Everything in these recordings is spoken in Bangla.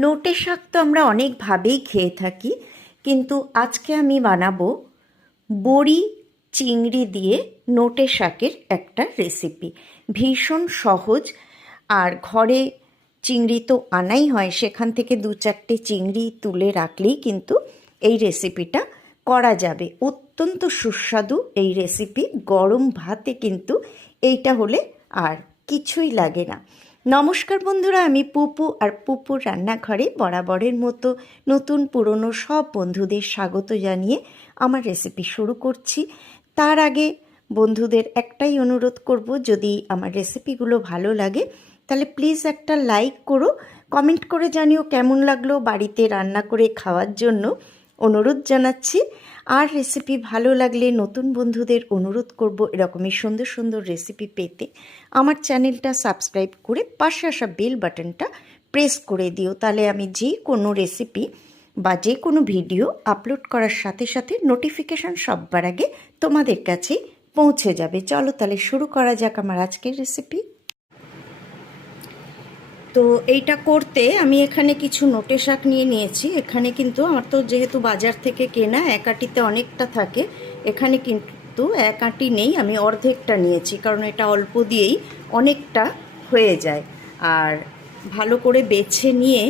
নোটে শাক তো আমরা অনেকভাবেই খেয়ে থাকি, কিন্তু আজকে আমি বানাবো বড়ি চিংড়ি দিয়ে নোটে শাকের একটা রেসিপি ভীষণ সহজ, আর ঘরে চিংড়ি তো আনাই হয়, সেখান থেকে দু চারটে চিংড়ি তুলে রাখলেই কিন্তু এই রেসিপিটা করা যাবে। অত্যন্ত সুস্বাদু এই রেসিপি গরম ভাতে কিন্তু এইটা হলে আর কিছুই লাগে না। নমস্কার বন্ধুরা, আমি পুপু আর পুপুর রান্নাঘরে বরাবরের মতো নতুন পুরনো সব বন্ধুদের স্বাগত জানিয়ে আমার রেসিপি শুরু করছি। তার আগে বন্ধুদের একটাই অনুরোধ করব, যদি আমার রেসিপিগুলো ভালো লাগে, তাহলে প্লিজ একটা লাইক করো। কমেন্ট করে জানিও কেমন লাগল বাড়িতে রান্না করে খাওয়ার জন্য। অনুরোধ জানাচ্ছি, আর রেসিপি ভালো লাগলে নতুন বন্ধুদের অনুরোধ করব এরকমই সুন্দর সুন্দর রেসিপি পেতে। আমার চ্যানেলটা সাবস্ক্রাইব করে পাশে আসা বেল বাটনটা প্রেস করে দিও। তাহলে আমি যে কোনো রেসিপি বা যে কোনো ভিডিও আপলোড করার সাথে সাথে নোটিফিকেশান সববার আগে তোমাদের কাছে পৌঁছে যাবে। চলো তাহলে শুরু করা যাক আমার আজকের রেসিপি তো এইটা করতে আমি এখানে কিছু নোটে শাক নিয়ে নিয়েছি। এখানে কিন্তু আমার তো যেহেতু বাজার থেকে কেনা, এক আটিতে অনেকটা থাকে, এখানে কিন্তু এক আটি নেই, আমি অর্ধেকটা নিয়েছি, কারণ এটা অল্প দিয়েই অনেকটা হয়ে যায়। আর ভালো করে বেছে নিয়ে,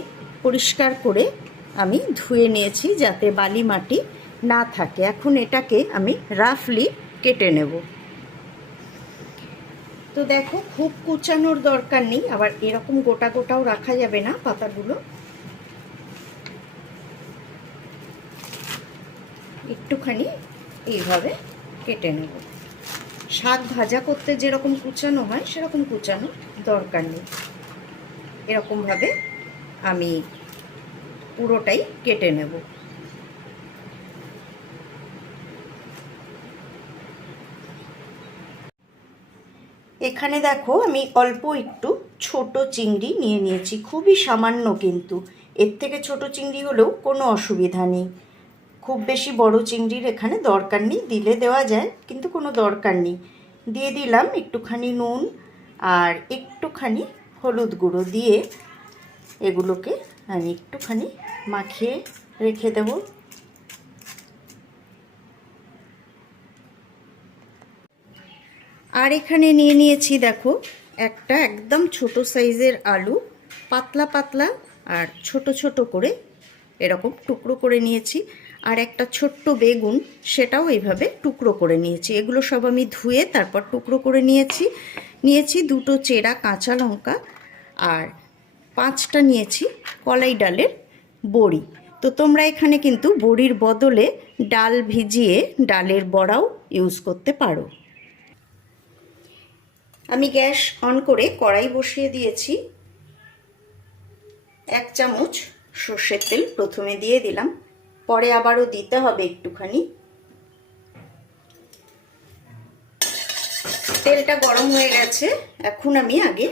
পরিষ্কার করে আমি ধুয়ে নিয়েছি যাতে বালি মাটি না থাকে। এখন এটাকে আমি রাফলি কেটে নেব। তো দেখো, খুব কুচানোর দরকার নেই, আবার এরকম গোটা গোটাও রাখা যাবে না পাতাগুলো। একটুখানি এইভাবে কেটে নেব। শাক ভাজা করতে যেরকম কুচানো হয়, সেরকম কুচানো দরকার নেই। এরকমভাবে আমি পুরোটাই কেটে নেব। এখানে দেখো আমি অল্প একটু ছোট চিংড়ি নিয়ে নিয়েছি, খুবই সামান্য কিন্তু। এর থেকে ছোট চিংড়ি হলেও কোনো অসুবিধা নেই। খুব বেশি বড় চিংড়ির এখানে দরকার নেই, দিলে দেওয়া যায়, কিন্তু কোনো দরকার নেই। দিয়ে দিলাম একটুখানি নুন আর একটুখানি হলুদ গুঁড়ো দিয়ে এগুলোকে আমি একটুখানি মাখিয়ে রেখে দেবো। আর এখানে নিয়ে নিয়েছি, দেখো, একটা একদম ছোট সাইজের আলু, পাতলা পাতলা, আর ছোট ছোট করে এরকম টুকরো করে নিয়েছি। আর একটা ছোট্ট বেগুন, সেটাও এইভাবে টুকরো করে নিয়েছি। এগুলো সব আমি ধুয়ে তারপর টুকরো করে নিয়েছি। নিয়েছি দুটো চেরা কাঁচা লঙ্কা আর পাঁচটা নিয়েছি কলাই ডালের বড়ি। তো তোমরা এখানে কিন্তু বড়ির বদলে ডাল ভিজিয়ে ডালের বড়াও ইউজ করতে পারো। আমি গ্যাস অন করে কড়াই বসিয়ে দিয়েছি। এক চামচ সর্ষের তেল প্রথমে দিয়ে দিলাম, পরে আবারও দিতে হবে একটুখানি। তেলটা গরম হয়ে গেছে, এখন আমি আগে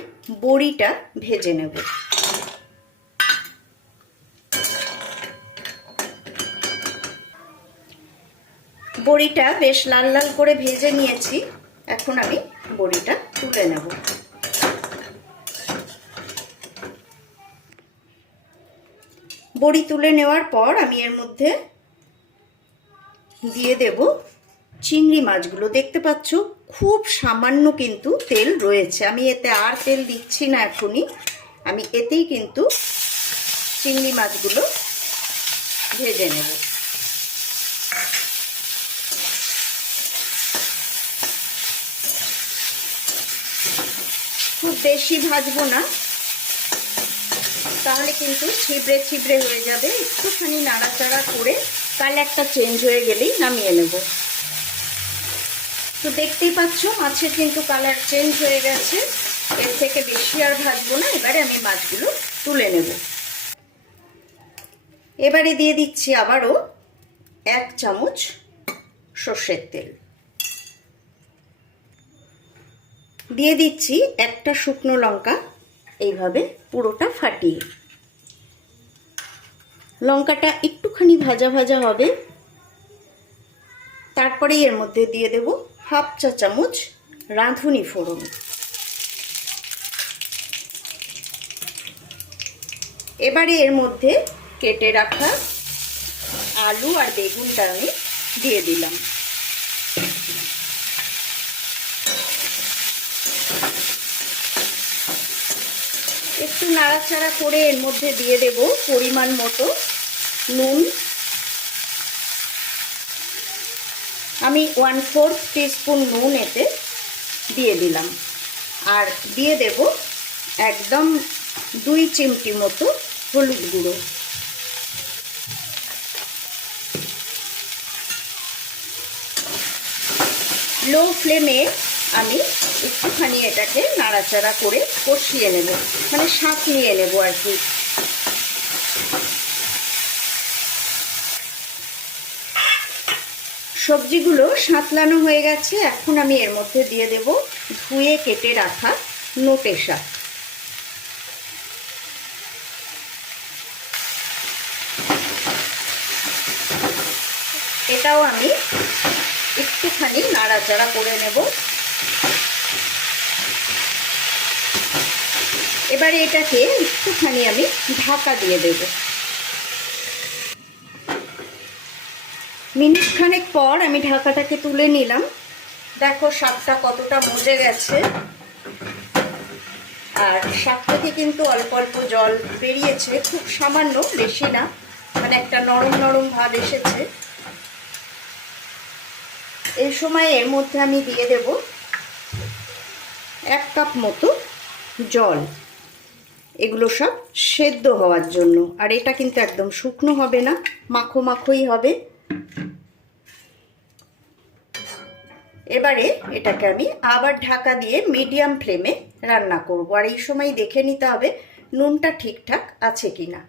বড়িটা ভেজে নেব। বড়িটা বেশ লাল লাল করে ভেজে নিয়েছি। এখন আমি বড়িটা তুলে নেব। বড়ি তুলে নেওয়ার পর আমি এর মধ্যে দিয়ে দেব চিংড়ি মাছগুলো। দেখতে পাচ্ছ, খুব সামান্য কিন্তু তেল রয়েছে। আমি এতে আর তেল দিচ্ছি না এখনই। আমি এতেই কিন্তু চিংড়ি মাছগুলো ভেজে নেব। বেশি ভাজবো না। তাহলে কিন্তু ছিবড়ে ছিবড়ে হয়ে যাবে। একটুখানি নাড়াচাড়া করে কালারটা চেঞ্জ হয়ে গেলেই নামিয়ে নেব। তো দেখতেই পাচ্ছ মাছের কিন্তু কালার চেঞ্জ হয়ে গেছে। এর থেকে বেশি আর ভাজবো না। এবারে আমি মাছগুলো তুলে নেব। এবারে দিয়ে দিচ্ছি আবারও এক চামচ সর্ষের তেল। দিয়ে দিচ্ছি একটা শুকনো লঙ্কা, এইভাবে পুরোটা ফাটিয়ে। লঙ্কাটা একটুখানি ভাজা ভাজা হবে। তারপরে এর মধ্যে দিয়ে দেব হাফ চা চামচ রাঁধুনি ফোড়ন। এবারে এর মধ্যে কেটে রাখা আলু আর বেগুনটা আমি দিয়ে দিলাম একটু নাড়াচাড়া করে এর মধ্যে দিয়ে দেব পরিমাণ মতো নুন। আমি ওয়ান ফোর্থ টিস্পুন নুন এতে দিয়ে দিলাম। আর দিয়ে দেব একদম দুই চিমটি মতো হলুদ গুঁড়ো। লো ফ্লেমে আমি একটুখানি এটাকে নাড়াচাড়া করে কষিয়ে নেব মানে শাঁক নিয়ে নেব আর কি। সবজিগুলো সাঁতলানো হয়ে গেছে, এখন আমি এর মধ্যে দিয়ে দেব ধুয়ে কেটে রাখা নোটে শাক। এটাও আমি একটুখানি নাড়াচাড়া করে নেব। এবারে এটাকে একটুখানি আমি ঢাকা দিয়ে দেব। মিনিট খানেক পর আমি ঢাকাটাকে তুলে নিলাম। দেখো শাকটা কতটা মজে গেছে। আর শাক থেকে কিন্তু অল্প অল্প জল বেরিয়েছে, খুব সামান্য, বেশি না। মানে একটা নরম নরম ভাব এসেছে। এই সময় এর মধ্যে আমি দিয়ে দেব এক কাপ মতো জল। এগুলো সব সেদ্ধ হওয়ার জন্য। আর এটা কিন্তু একদম শুকনো হবে না, মাখো মাখোই হবে। এবারে এটাকে আমি আবার ঢাকা দিয়ে মিডিয়াম ফ্লেমে রান্না করব। আর এই সময় দেখে নিতে হবে নুনটা ঠিকঠাক আছে কি না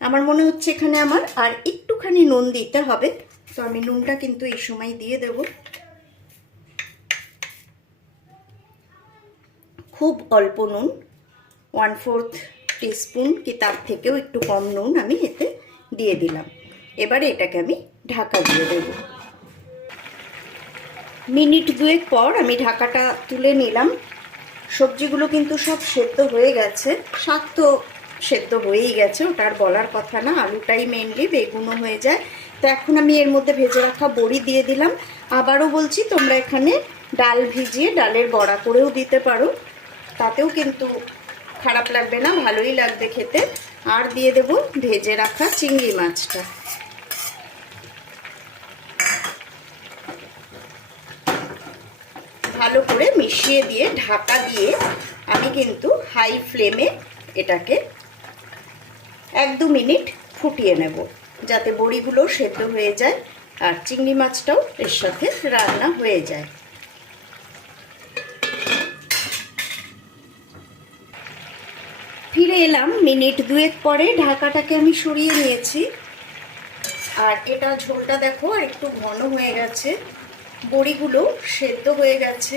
আমার মনে হচ্ছে এখানে আমার আর একটুখানি নুন দিতে হবে। তো আমি নুনটা কিন্তু এই সময় দিয়ে দেব। খুব অল্প নুন ওয়ান ফোর্থ টিস্পুন কি তার থেকেও একটু কম নুন আমি এতে দিয়ে দিলাম। এবারে এটাকে আমি ঢাকা দিয়ে দেব। মিনিট দুয়েক পর আমি ঢাকাটা তুলে নিলাম। সবজিগুলো কিন্তু সব সেদ্ধ হয়ে গেছে। শাক তো সেদ্ধ হয়েই গেছে, ওটা আর বলার কথা না, আলুটাই মেনলি বেগুনও হয়ে যায়। তো এখন আমি এর মধ্যে ভেজে রাখা বড়ি দিয়ে দিলাম। আবারও বলছি তোমরা এখানে ডাল ভিজিয়ে ডালের বড়া করেও দিতে পারো। তাতেও কিন্তু খারাপ লাগবে না, ভালোই লাগবে খেতে। আর দিয়ে দেব ভেজে রাখা চিংড়ি মাছটা। ভালো করে মিশিয়ে দিয়ে, ঢাকা দিয়ে আমি কিন্তু হাই ফ্লেমে এটাকে এক দু মিনিট ফুটিয়ে নেব, যাতে বড়িগুলো সেদ্ধ হয়ে যায় আর চিংড়ি মাছটাও এর সাথে রান্না হয়ে যায়। ফিরে এলাম, মিনিট দুয়েক পরে ঢাকাটাকে আমি সরিয়ে নিয়েছি। আর এটা ঝোলটা দেখো একটু ঘন হয়ে গেছে। বড়িগুলো সেদ্ধ হয়ে গেছে।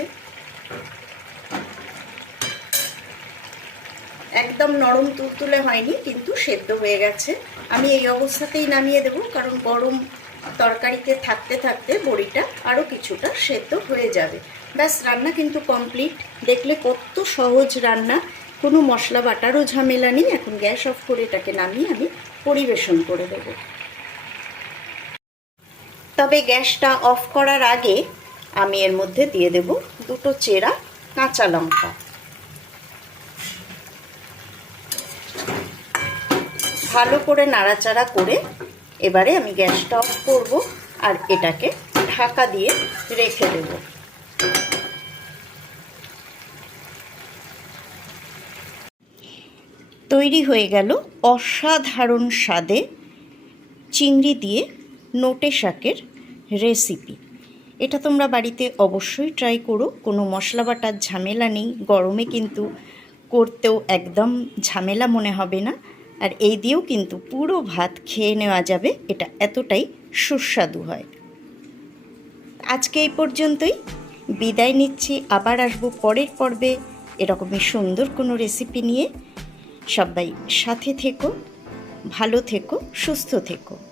একদম নরম তুলতুলে হয়নি, কিন্তু সেদ্ধ হয়ে গেছে। আমি এই অবস্থাতেই নামিয়ে দেব, কারণ গরম তরকারিতে থাকতে থাকতে বড়িটা আরও কিছুটা সেদ্ধ হয়ে যাবে। ব্যাস, রান্না কিন্তু কমপ্লিট। দেখলে কত সহজ রান্না। কোনো মশলা বাটারও ঝামেলা নেই। এখন গ্যাস অফ করে এটাকে নামিয়ে আমি পরিবেশন করে দেব। তবে গ্যাসটা অফ করার আগে আমি এর মধ্যে দিয়ে দেব দুটো চেরা কাঁচা লঙ্কা। ভালো করে নাড়াচাড়া করে এবারে আমি গ্যাসটা অফ করব আর এটাকে ঢাকা দিয়ে রেখে দেব। তৈরি হয়ে গেল অসাধারণ স্বাদে চিংড়ি দিয়ে নোটে শাকের রেসিপি। এটা তোমরা বাড়িতে অবশ্যই ট্রাই করো। কোনো মশলা বাটার ঝামেলা নেই। গরমে কিন্তু করতেও একদম ঝামেলা মনে হবে না। আর এই দিয়েও কিন্তু পুরো ভাত খেয়ে নেওয়া যাবে। এটা এতটাই সুস্বাদু হয়। আজকে এই পর্যন্তই। বিদায় নিচ্ছি। আবার আসব পরের পর্বে। এরকমই সুন্দর কোনো রেসিপি নিয়ে। সবাই সাথে থেকো ভালো থেকো সুস্থ থেকো।